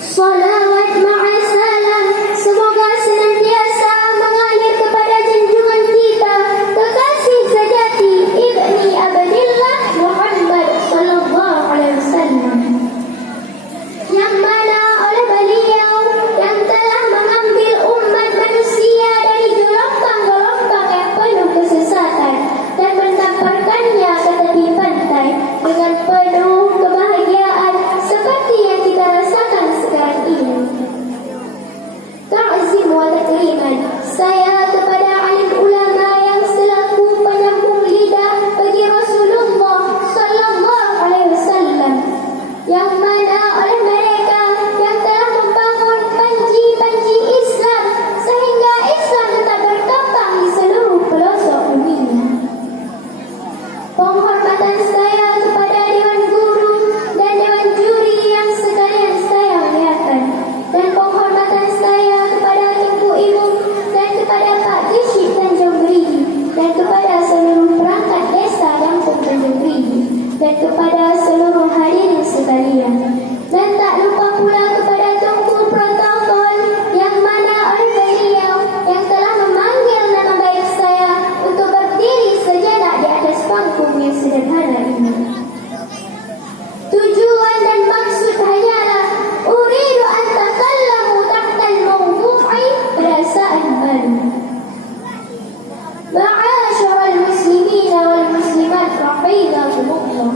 Salawat ma'asalam, semoga senantiasa mengalir kepada junjungan kita, kekasih sejati Ibni Abdillah Muhammad sallallahu alaihi wasallam, yang mana oleh beliau yang telah mengambil umat manusia dari gelombang-gelombang yang penuh kesesatan dan mentamparkannya ke tepi pantai dengan penuh kebahagiaan seperti yang kita rasakan sekarang ini. Ta'zim wa takriman saya kepada alim ulama yang selaku penyambung lidah bagi Rasulullah sallallahu alaihi wasallam, yang mana oleh mereka yang telah membangun panji-panji Islam sehingga Islam tetap berkembang di seluruh pelosok dunia. Penghormatan saya kepada Dewan Guru dan Dewan Juri yang sekalian saya muliakan, dan penghormatan saya kepada ibu-ibu dan kepada Pak Dishik Tanjung Berigi, dan kepada seluruh perangkat desa Lampung Tanjung Berigi, dan kepada seluruh hadirin sekalian, dan tak lupa pula kepada Tunku Protokol yang mana oleh beliau yang telah memanggil nama baik saya untuk berdiri sejenak di atas panggung yang sederhana ini. Tujuan dan maksud hanyalah uridu an takallamu tahtal mawdu'i perasaan malu. Ma'asyiral muslimin wal muslimat rahimakumullah.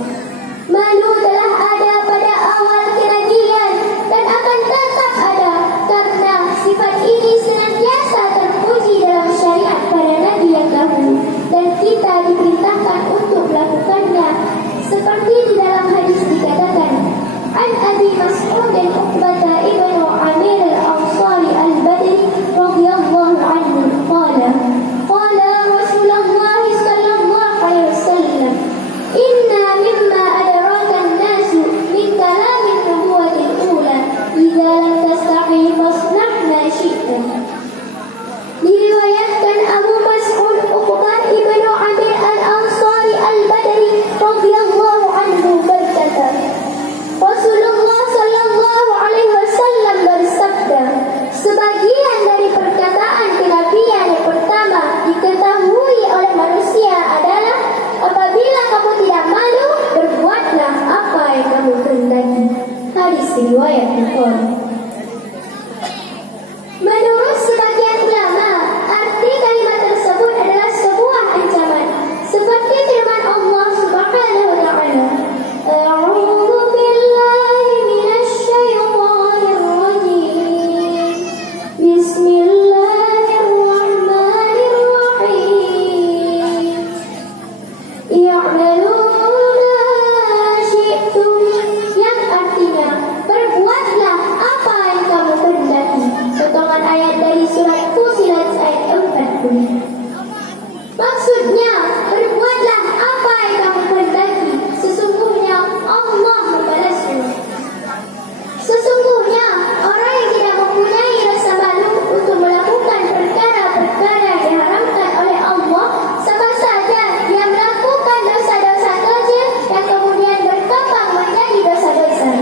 Malu telah ada pada awal kenabian dan akan tetap ada karena sifat ini senantiasa terpuji dalam syariat para nabi yang dahulu dan kita diperintahkan untuk melakukannya, seperti di dalam hadis dikatakan, An Abi Mas'ud dan Uqbah ibn Amir al-Ansari al-Badri radhiyallahu anhu qala Rasulullah sallallahu alaihi wasallam, inna mimma adraka an-nasu min kalamin nubuwatil ula idza lam tastahi fasnah ma syi'ta. Diriwayatkan Abu Mas'ud Uqbah ibn Amir al-Ansari al-Badri radhiyallahu anhu berkata, Rasulullah sallallahu alaihi wasallam bersabda, sebagian dari perkataan kenabian yang pertama diketahui oleh manusia adalah, apabila kamu tidak malu, berbuatlah apa yang kamu kehendaki. Hadis riwayat Bukhari. Menurut sebagian ulama, arti kalimat tersebut adalah sebuah ancaman, seperti firman Allah Subhanahu wa taala, A'udzu billahi minasy syaithanir rajim. Bismillahirrahmanirrahim. I'malu ma syi'tum, yang artinya berbuatlah apa yang kamu kehendaki. Potongan ayat dari surat Fussilat ayat 40. Maksudnya, berbuatlah apa yang kamu kehendaki, sesungguhnya Allah membalasnya. Sesungguhnya orang yang tidak mempunyai rasa malu untuk melakukan perkara-perkara yang diharamkan oleh Allah, sama saja dia melakukan dosa-dosa kecil yang kemudian berkembang menjadi dosa besar.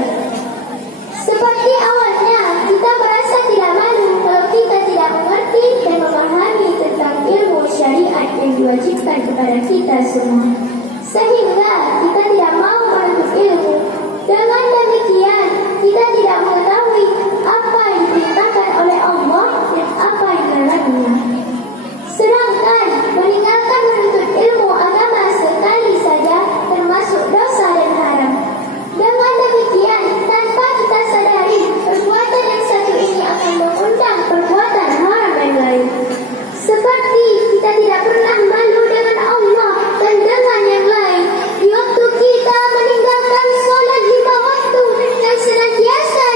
Seperti awalnya kita merasa tidak malu kalau kita tidak mengerti dan memahami tentang ilmu syariat yang diwajibkan kepada kita semua, sehingga kita tidak mau menuntut ilmu. Dengan demikian kita tidak mengetahui apa yang diperintahkan oleh Allah dan apa yang dilarangnya. Sedangkan meninggalkan menuntut ilmu agama sekali saja termasuk dosa dan haram. Dengan demikian, tanpa kita sadari, perbuatan yang satu ini akan mengundang perbuatan haram yang lain. Seperti kita tidak pernah malu dengan Allah dan dengan yang lain di waktu kita meninggalkan sholat 5 waktu yang senantiasa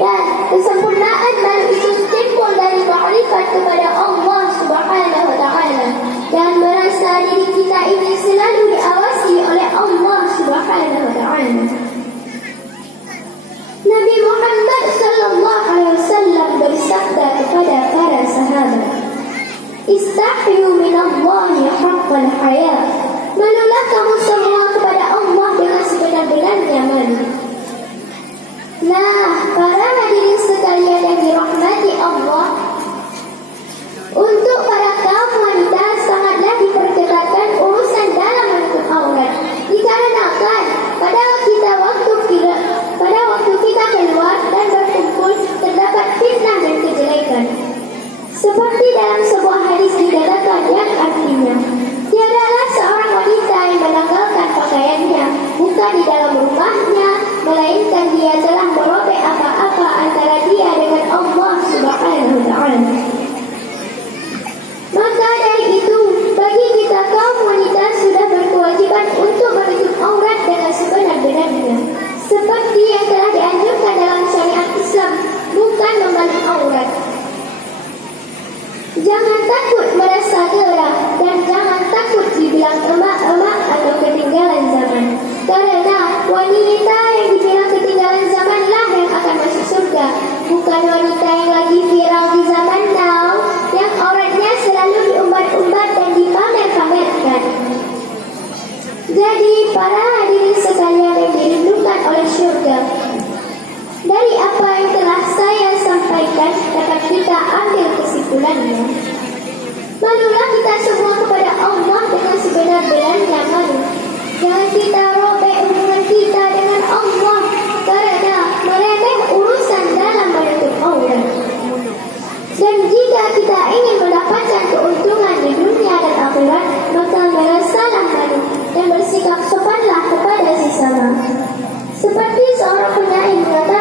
Dan kesempurnaan malu itu timbul dari ma'rifat kepada Allah Subhanahu wa Ta'ala, dan merasa diri kita ini selalu diawasi oleh Allah Subhanahu wa Ta'ala. Nabi Muhammad sallallahu alaihi wasallam bersabda kepada para sahabat, "Istahyu minallahi haqqal haya." Malulah kamu semua kepada Allah dengan sebenar-benarnya malu. Nah, para hadirin sekalian yang dirahmati Allah, untuk para kaum wanita sangatlah diperketatkan urusan dalam menutup aurat, dikarenakan pada waktu kita keluar dan berkumpul terdapat fitnah dan kejelekan. Seperti dalam sebuah hadis dikatakan yang artinya, tiadalah seorang wanita yang menanggalkan pakaiannya, bukan di dalam rumahnya, melainkan dia telah merobek apa-apa antara dia dengan Allah Subhanahu wa Ta'ala. Maka dari itu, bagi kita kaum wanita sudah berkewajiban untuk menutup aurat dengan sebenar-benarnya, seperti yang telah dianjurkan dalam syariat Islam, bukan membalik aurat. Jangan takut merasa gerah dan jangan takut dibilang emak-emak atau ketinggalan zaman, karena wanita yang dibilang ketinggalan zaman lah yang akan masuk surga, bukan wanita yang lagi viral di zaman now, yang auratnya selalu diumbar-umbar dan dipamer-pamerkan. Jadi para hadirin sekalian yang dirindukan oleh surga, dari apa yang telah saya sampaikan dapat kita ambil kesimpulannya. Malulah kita semua kepada Allah dengan sebenar-benarnya malu. Jangan kita robek hubungan kita dengan Allah karena meremeh urusan dalam menutup aurat. Dan jika kita ingin mendapatkan keuntungan di dunia dan akhirat, maka merasalah malu dan bersikap sopanlah kepada sesama. Seperti seorang penyair mengatakan,